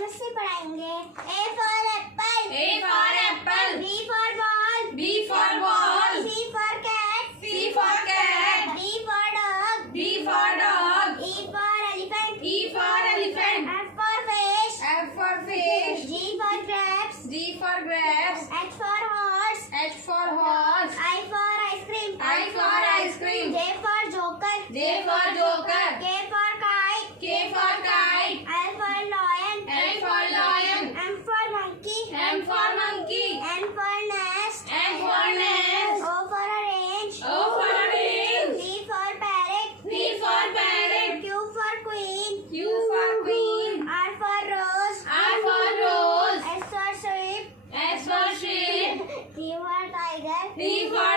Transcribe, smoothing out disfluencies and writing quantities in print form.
Chemistry पढ़ाएंगे। A for apple, A for apple, B for ball, B for ball, C for cat, C for cat, D for dog, D for dog, E for elephant, E for elephant, F for fish, F for fish, G for grapes, G for grapes, H for horse, H for horse, I for ice cream, I for ice cream, J for joker, J for joker, K for kite, K for kite, L for lion, L for lion, M for monkey, M for monkey, N for nest, N for nest, O for orange, O for orange, P for parrot, P for parrot, Q for queen, Q for queen, R for rose, R for rose, S for sheep, S for sheep, T for tiger, T for